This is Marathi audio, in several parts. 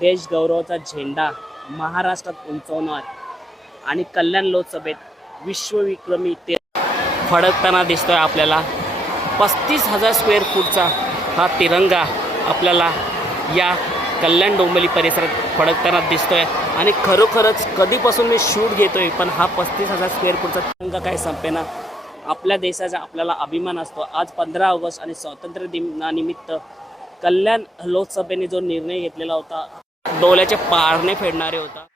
देश गौरवाचा झेंडा महाराष्ट्रात उंचवणार आणि कल्याण लोकसभेत विश्वविक्रमी ते फडकताना दिसतोय आपल्याला. 35,000 स्क्वेअर फूटचा हा तिरंगा आपल्याला या कल्याण डोंबिवली परिसरात फडकताना दिसतोय. आणि खरोखरच कधीपासून मी शूट घेतोय, पण हा 35,000 स्क्वेअर फूटचा तिरंगा काय संपेना. आपल्या देशाचा आपल्याला अभिमान असतो. आज 15 ऑगस्ट आणि स्वातंत्र्य दिनानिमित्त कल्याण लोकसभेने जो निर्णय घेतलेला होता, डोळ्याचे पारणे फेडणारे होता.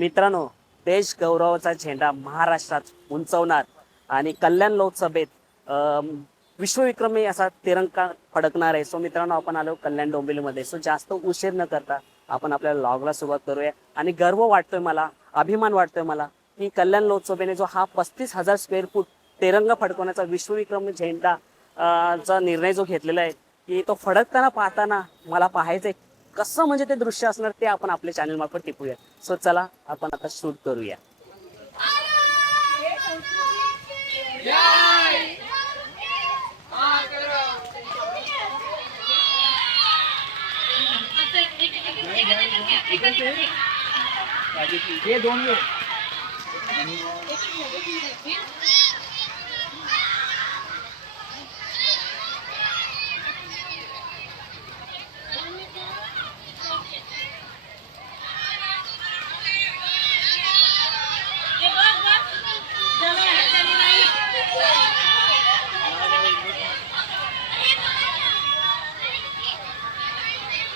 मित्रांनो, देश गौरवाचा झेंडा महाराष्ट्रात उंचवणार आणि कल्याण लोकसभेत विश्वविक्रमी असा तिरंगा फडकणार आहे. सो मित्रांनो, आपण आलो कल्याण डोंबिवलीमध्ये. सो जास्त उशीर न करता आपण आपल्या व्लॉगला सुरुवात करूया. आणि गर्व वाटतोय मला, अभिमान वाटतोय मला की कल्याण लोकसभेने जो हा 35,000 स्क्वेअर फूट तिरंगा फडकवण्याचा विश्वविक्रमी झेंडा चा निर्णय जो घेतलेला आहे, की तो फडकताना पाहताना मला पाहायचंय कसं म्हणजे ते दृश्य असणार, ते आपण आपल्या चॅनल मार्फत टिपूया. सो चला आपण आता शूट करूया.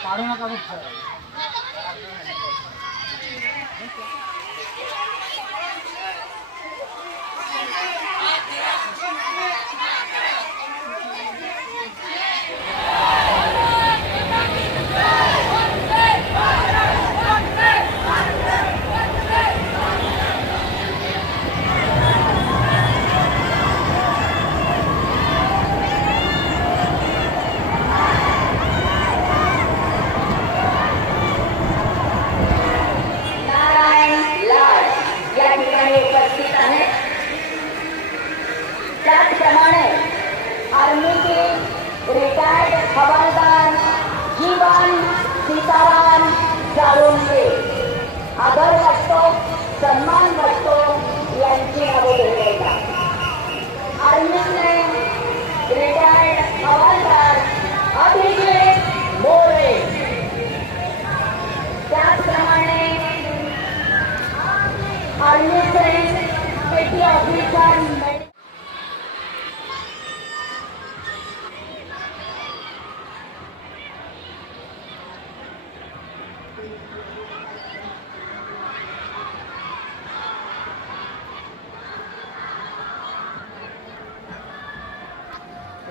काढू नका. त्याचप्रमाणे आर्मीचे रिटायर्ड हवालदार जीवन सीताराम जाळुंके आदर वाटतो, सन्मान वाटतो यांची नावे घेतली जातात. आर्मीचे रिटायर्ड हवालदार अभिजित मोरे, त्याचप्रमाणे आर्मीचे पेटी ऑफिसर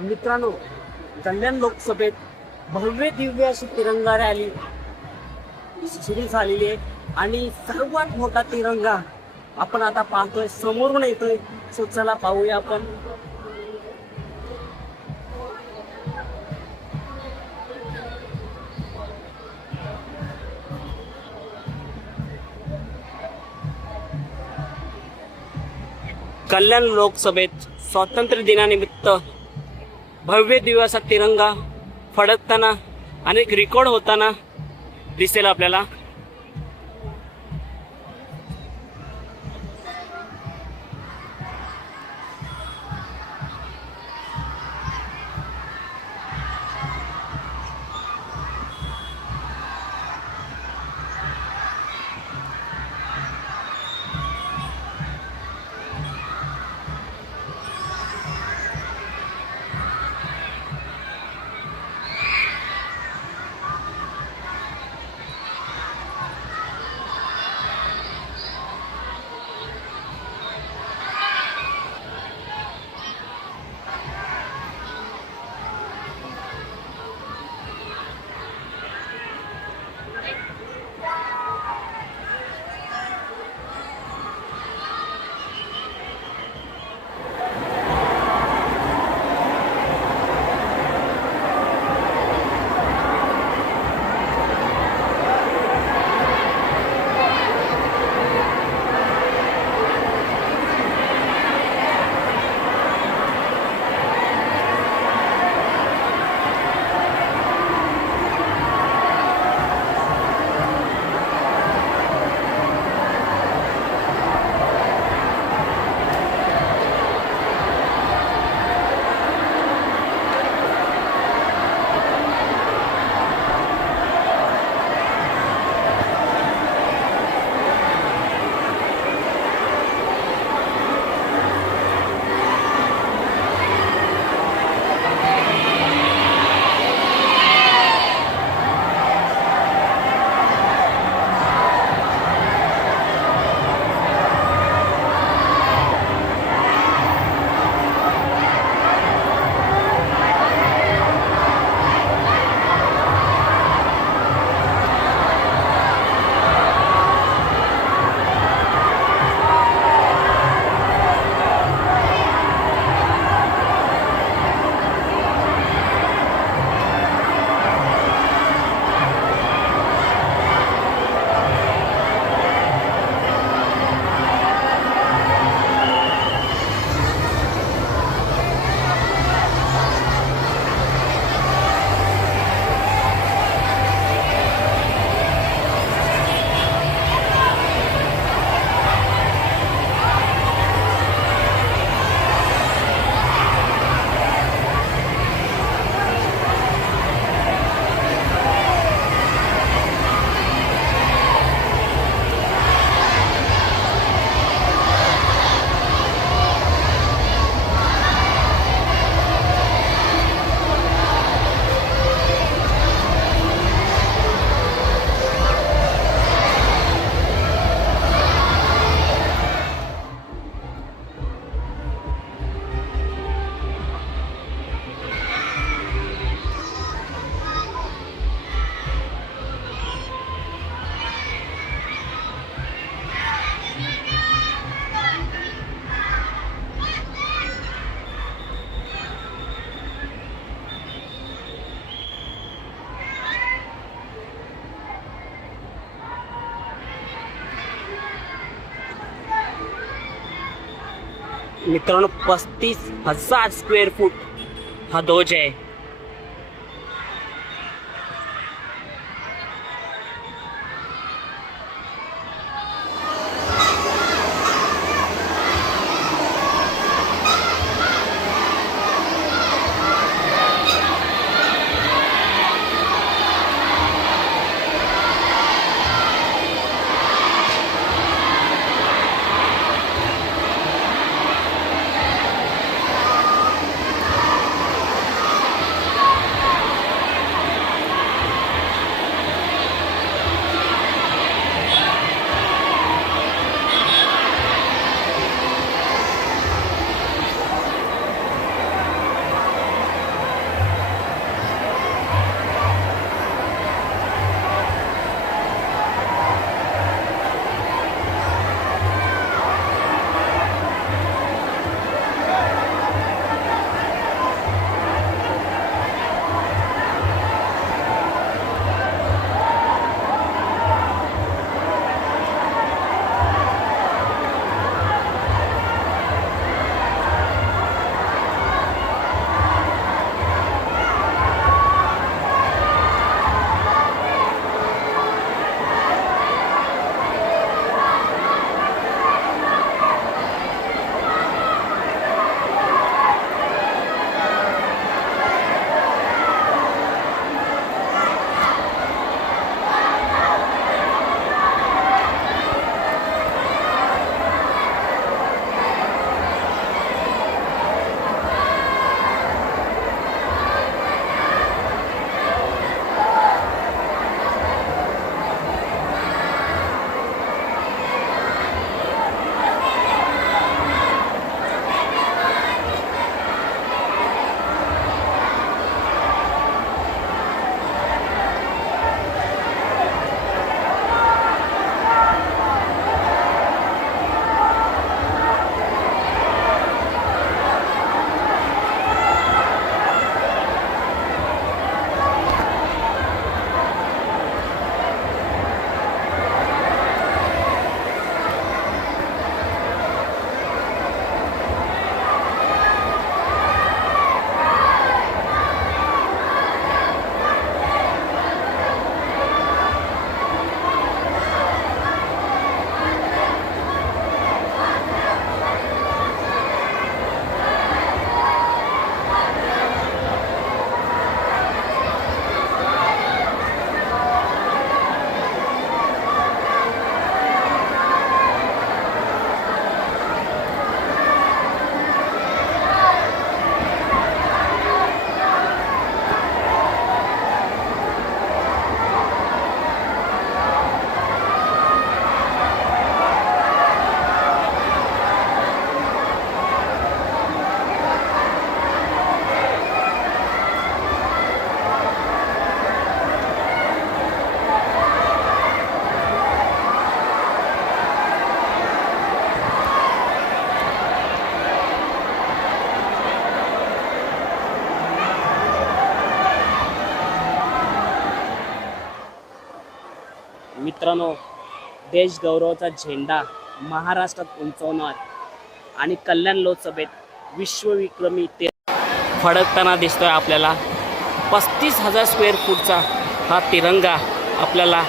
मित्रांनो, कल्याण लोकसभेत भव्य दिव्य अशी तिरंगा रॅली सुरू झालेली आहे. आणि सर्वात मोठा तिरंगा आपण आता पाहतोय, समोरून येतोय. सो चला पाहूया आपण. कल्याण लोकसभेत स्वातंत्र्य दिनानिमित्त भव्य दिव्य असा तिरंगा फडकताना अनेक रेकॉर्ड होताना दिसेल आपल्याला. मित्रांनो 35,000 स्क्वेअर फूट हा ध्वज आहे. मित्रांनो, देश गौरवाचा झेंडा महाराष्ट्रात उंचवणार आणि कल्याण लोकसभेत विश्वविक्रमी ते फडकताना दिसतोय आपल्याला. 35,000 स्क्वेअर फूटचा हा तिरंगा आपल्याला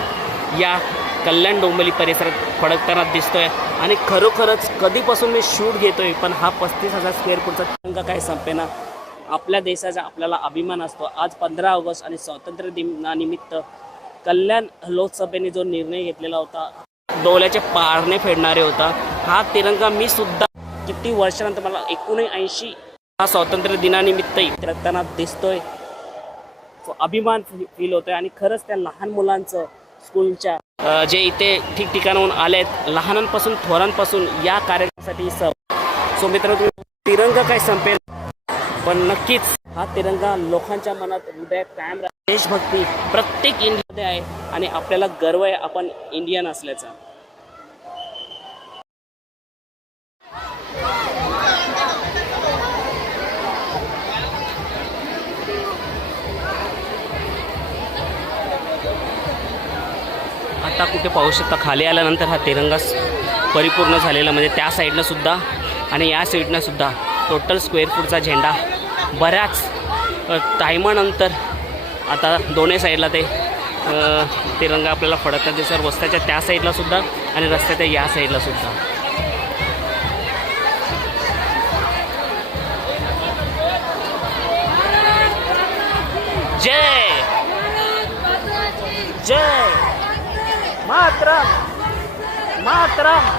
या कल्याण डोंबिवली परिसरात फडकताना दिसतोय. आणि खरोखरच कधीपासून मी शूट घेतोय, पण हा 35,000 स्क्वेअर फूटचा तिरंगा काय संपेना. आपल्या देशाचा आपल्याला अभिमान असतो. आज 15 ऑगस्ट आणि स्वातंत्र्य दिनानिमित्त कल्याण लोकसभेने जो निर्णय घेतलेला होता, डोळ्याचे पारणे फेडणारे होता. हा तिरंगा मी सुद्धा किती वर्षानंतर मला 1979 हा स्वातंत्र्य दिनानिमित्त फडकताना दिसतोय. अभिमान फील होतोय. आणि खरंच त्या लहान मुलांचं स्कूलच्या जे इथे ठिकठिकाणाहून आले आहेत, लहानांपासून थोरांपासून या कार्यक्रमासाठी सो मित्रांनो, तुम्ही तिरंगा काय संपेल, पण नक्कीच हा तिरंगा लोकांच्या मनात हृदयात कायम राहतो. देशभक्ती प्रत्येक इंडियामध्ये आहे आणि आपल्याला गर्व आहे आपण इंडियन असल्याचा. आता कुठे पाहू शकता, खाली आल्यानंतर हा तिरंगा परिपूर्ण झालेला, म्हणजे त्या साईडनं सुद्धा आणि या साईडनं सुद्धा टोटल स्क्वेअर फूटचा झेंडा बऱ्याच टायमानंतर आता दोन्ही साईडला ते तिरंगा आपल्याला फडकतात दिसत. रस्त्याच्या त्या साईडला सुद्धा आणि रस्त्याच्या या साईडला सुद्धा. जय जय मातरम मातरम.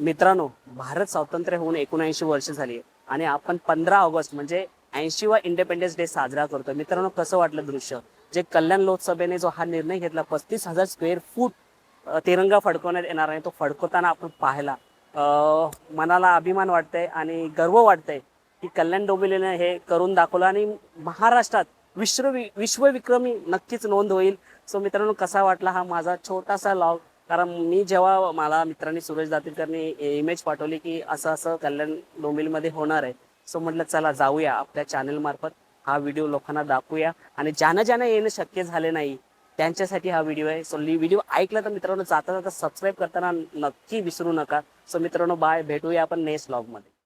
मित्रांनो, भारत स्वातंत्र्य होऊन 79 वर्ष झाली आहे आणि आपण 15 ऑगस्ट म्हणजे 80वा इंडिपेंडन्स डे साजरा करतो. मित्रांनो, कसं वाटलं दृश्य? जे कल्याण लोकसभेने जो हा निर्णय घेतला, 35,000 स्क्वेअर फूट तिरंगा फडकवण्यात येणार आहे, तो फडकवताना आपण पाहायला मनाला अभिमान वाटतंय आणि गर्व वाटतंय की कल्याण डोंबिवलीने हे करून दाखवलं आणि महाराष्ट्रात विश्वविक्रमी नक्कीच नोंद होईल. सो मित्रांनो, कसा वाटला हा माझा छोटासा लॉग? कारण मी जेव्हा मला मित्रांनी सुरेश दातीरकरनी इमेज पाठवली की असं असं कल्याण डोंबिवलीमध्ये होणार आहे, सो म्हटलं चला जाऊया, आपल्या चॅनल मार्फत हा व्हिडिओ लोकांना दाखवूया आणि ज्यांना येणं शक्य झाले नाही त्यांच्यासाठी हा व्हिडिओ आहे. सो व्हिडिओ ऐकला तर मित्रांनो जाता जाता सबस्क्राईब करताना नक्की विसरू नका. सो मित्रांनो, बाय, भेटूया आपण नेक्स्ट व्लॉगमध्ये.